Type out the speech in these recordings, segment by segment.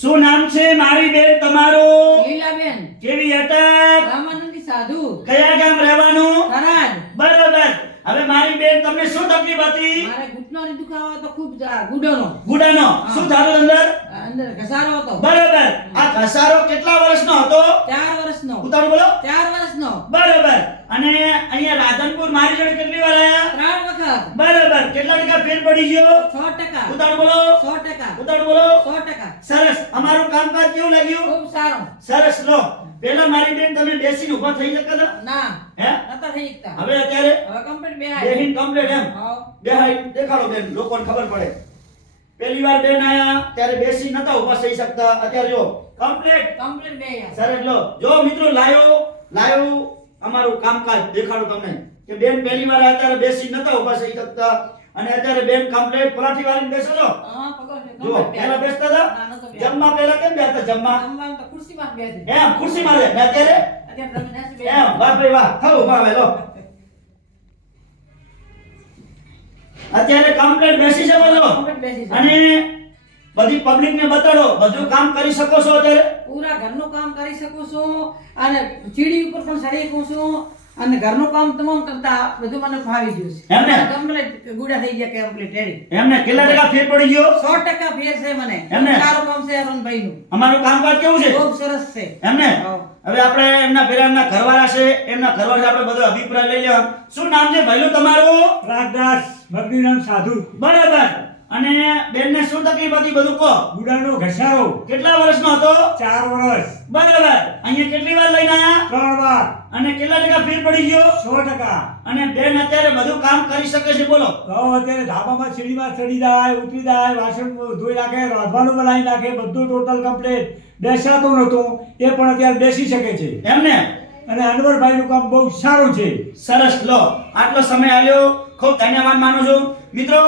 શું નામ છે મારી બેન તમારું? લીલાબેન. કેવી હતા રામાનંદી સાધુ. કયા ગામ રહેવાનું? થરાદ. બરોબર. હવે મારી બેન તમને શું તકલીફ હતી? મારે ઘૂંટણોની દુખાવો હતો ખૂબ ગુડાનો ગુડાનો શું થયું અંદર? અંદર ઘસારો હતો. બરોબર. આ ઘસારો કેટલા વર્ષનો હતો? 4 વર્ષનો. ઉતાર બોલો. 4 વર્ષનો. બરોબર. અને અહીંયા રાધનપુર મારી જોડે કેટલી વાર આયા? 3 વખત. બરોબર. કેટલા ટકા ફેર પડી ગયો? 6 ટકા. ઉતાર બોલો. સો ટકા ઉતારો બોલો સો ટકા સરસ અમારું કામકાજ કેવું લાગ્યું? ખૂબ સારું. સરસ લો. પેલા મારી બેન તમે બેસીને ઊભા થઈ શકતા હતા? ના. હે? નતા થઈ શકતા હવે અત્યારે? હવે કમ્પ્લીટ બે બેહીન કમ્પ્લીટ એમ. બેહાય. દેખાડો બેન લોકોને ખબર પડે. પહેલી વાર બેન આયા ત્યારે બેસી નતા ઊભા થઈ શકતા. અત્યારે જો કમ્પ્લીટ કમ્પ્લીટ બે યાર. સરસ લો. જો મિત્રો લાયો લાયો અમારું કામકાજ. દેખાડું તમને. કે બેન પહેલી વાર આયા ત્યારે બેસી નતા ઊભા થઈ શકતા. અને અત્યારે બેન કમ્પ્લેટ પલાઠી વાળીને બેસો છો. જો પહેલા બેસતા હતા. જમવા પહેલા કેમ બેસતા જમવા. એમ ખુરશી મારે મેં અત્યારે. એમ વાહ ભાઈ વાહ. થાવ ઊભા હવે લો અત્યારે કમ્પ્લેટ બેસી શકો છો. અને બધી પબ્લિક ને બતાડો. બધું કામ કરી શકો છો અત્યારે? પૂરા ઘરનું કામ કરી શકું છું અને ચીડી ઉપર પણ ચડી શકું છું. અને ઘરનું કામ તમામ કરતા બધું મને ફાવી ગયું છે. એમને? કમ્પ્લીટ ગુડા થઈ ગયા કમ્પ્લીટ રેડી એમને કેટલા ટકા ફેર પડી ગયો? સો ટકા ફેર છે મને. એમને? સારું કામ છે અરુણભાઈ નું અમારું કામકાજ કેવું છે? ખૂબ સરસ છે. એમને? હવે આપણે એમના પેલા એમના ઘરવાળા છે એમના ઘરવાળા આપણે બધો અભિપ્રાય લઈ લેવા શું નામ છે? ભાઈલું તમારું? રાગદાસ. નામ સાધુ. બરાબર. અને બેનને શું તકલીફ હતી બધું કહો? ગુડાનો ઘસારો. કેટલા વર્ષનો હતો? ચાર વર્ષ. બરાબર. અહીંયા કેટલી વાર લઈને આયા? ત્રણ વાર. અને કેટલા ટકા ફેર પડી ગયો? સો ટકા. અને બેન અત્યારે બધું કામ કરી શકે છે બોલો. તો અત્યારે ધાબામાં સીડીમાં ચડી જાય ઉતરી જાય વાસણ ધોઈ નાખે રાંધવાનું બનાવી નાખે બધું ટોટલ કમ્પ્લીટ બેસાતું નહોતું. એ પણ અત્યારે બેસી શકે છે. એમને? અને અનવરભાઈનું કામ બહુ સારું છે. સરસ. લો આટલો સમય આલ્યો ખૂબ ધન્યવાદ માનું છું. મિત્રો,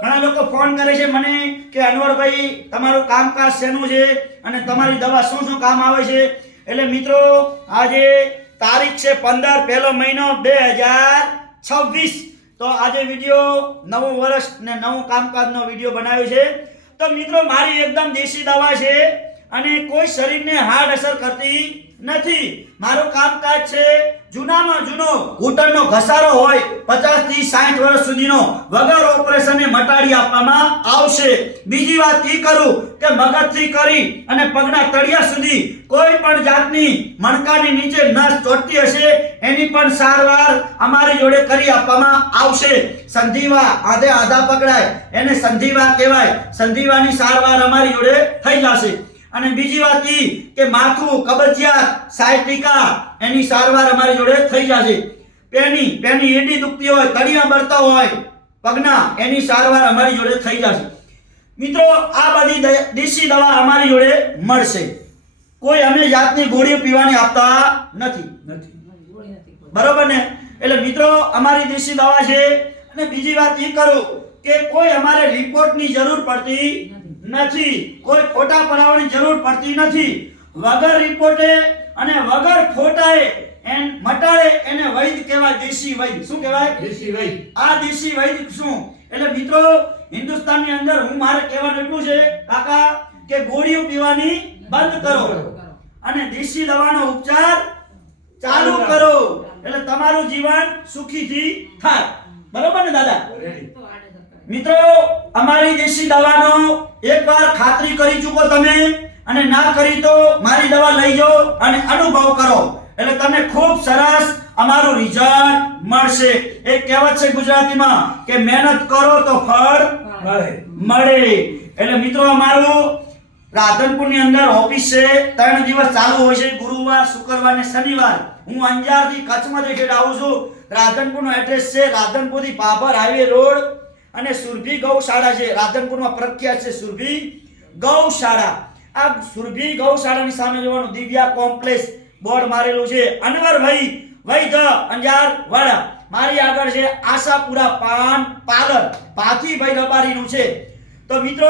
ઘણા લોકો ફોન કરે છે મને કે, અનવરભાઈ, તમારું કામકાજ શેનું છે? અને તમારી દવા શું શું કામ આવે છે? એટલે મિત્રો, આજે તારીખ છે પંદર પહેલો મહિનો બે હજાર છવ્વીસ. તો આજે વીડિયો નવું વર્ષ ને નવું કામકાજનો વીડિયો બનાવ્યો છે. તો મિત્રો, મારી એકદમ દેશી દવા છે અને કોઈ શરીરને હાર્ડ અસર કરતી નથી. મારું કામકાજ છે જૂનામાં જૂનો ઘૂંટણનો ઘસારો હોય પચાસથી સાઠ વર્ષ સુધીનો વગર ઓપરેશને મટાડી આપવામાં આવશે. બીજી વાત એ કરું કે મગજથી કરી અને પગના તળિયા સુધી કોઈ પણ જાતની મણકાની નીચે નસ ચોટતી હશે. એની પણ સારવાર અમારી જોડે કરી આપવામાં આવશે. સંધિવા આધે આધા પકડાય. એને સંધિવા કહેવાય. સંધિવાની સારવાર અમારી જોડે થઈ જશે. અને બીજી વાત એ કે માથું, કબજિયાત, સાયટિકા, એની સારવાર અમારી જોડે થઈ જશે. પેની પેની એડી દુખતી હોય, તળિયા બળતા હોય, પગના, એની સારવાર અમારી જોડે થઈ જશે. મિત્રો, આ બધી દેશી દવા અમારી જોડે મળશે. કોઈ અમે જાતની ગોળીઓ પીવાની આપતા નથી. બરોબર ને? એટલે મિત્રો, અમારી દેશી દવા છે. અને બીજી વાત એ કરું કે કોઈ અમારે રિપોર્ટની જરૂર પડતી નથી. કોઈ ખોટા પડાવવાની જરૂર પડતી નથી. વગર રિપોર્ટે અને વગર ફોટાએ એન મટાડે એને વૈદ કહેવાય દેશી વૈદ. શું કહેવાય? દેશી વૈદ. આ દેશી વૈદ શું? એટલે મિત્રો હિન્દુસ્તાનની અંદર હું મારે કહેવાનું એટલું છે કાકા કે ગોળીઓ પીવાની બંધ કરો. અને દેશી દવાનો ઉપચાર ચાલુ કરો. એટલે તમારું જીવન સુખીથી થાય. બરોબર ને દાદા રેડી તો આડેધડ કરે. મિત્રો, અમારી દેશી દવાનો એકવાર ખાતરી કરી ચૂકો તમે અને ના કરી તો મારી દવા લઈ જાઓ અને અનુભવ કરો. એટલે તમને ખૂબ સરસ અમારું રિઝલ્ટ મળશે. એક કહેવત છે ગુજરાતીમાં કે મહેનત કરો તો ફળ મળે. એટલે મિત્રો, અમારું રાધનપુરની અંદર ઓફિસ છે, ત્રણ દિવસ ચાલુ હોય છે, ગુરુવાર, શુક્રવાર ને શનિવાર. હું અંજારથી કચ્છમાં દેખેડ આવું છું. રાધનપુરનો એડ્રેસ છે, રાધનપુરથી પાભર હાઈવે રોડ અને સુરભી ગૌશાળા છે રાધનપુરમાં પ્રખ્યાત છે સુરભી ગૌશાળા. આ સુરભી ગૌશાળાની સામે જોવાનું દિવ્યા કોમ્પ્લેક્સ બોર્ડ મારેલું છે. અનવરભાઈ વૈધ અંજાર વાળા મારી આગળ છે આશાપુરા પાન પાલર પાથીભાઈ રબારીનું છે. તો મિત્રો,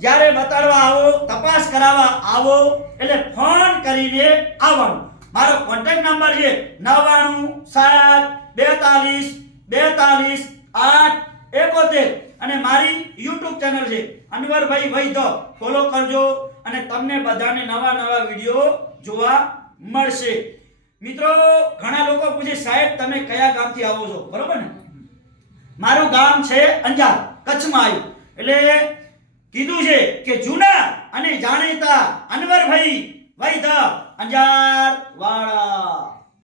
જ્યારે બતાડવા આવો, તપાસ કરાવવા આવો, એટલે ફોન કરીને આવવાનું. મારો કોન્ટેક્ટ નંબર છે નવ્વાણું સાત બેતાલીસ બેતાલીસ આઠ એકોતેર. અને મારી યુટ્યુબ ચેનલ છે અનવરભાઈ વૈ ફોલો કરજો અને તમને બધાને નવા નવા વીડિયો જોવા મળશે. મિત્રો, ઘણા લોકો પૂછે, સાહેબ, તમે કયા ગામથી આવો છો? બરોબર ને? મારું ગામ છે અંજાર, કચ્છમાં આવ્યું. એટલે કીધું છે કે જૂના અને જાણીતા અનવરભાઈ વૈધ અંજાર વાળા.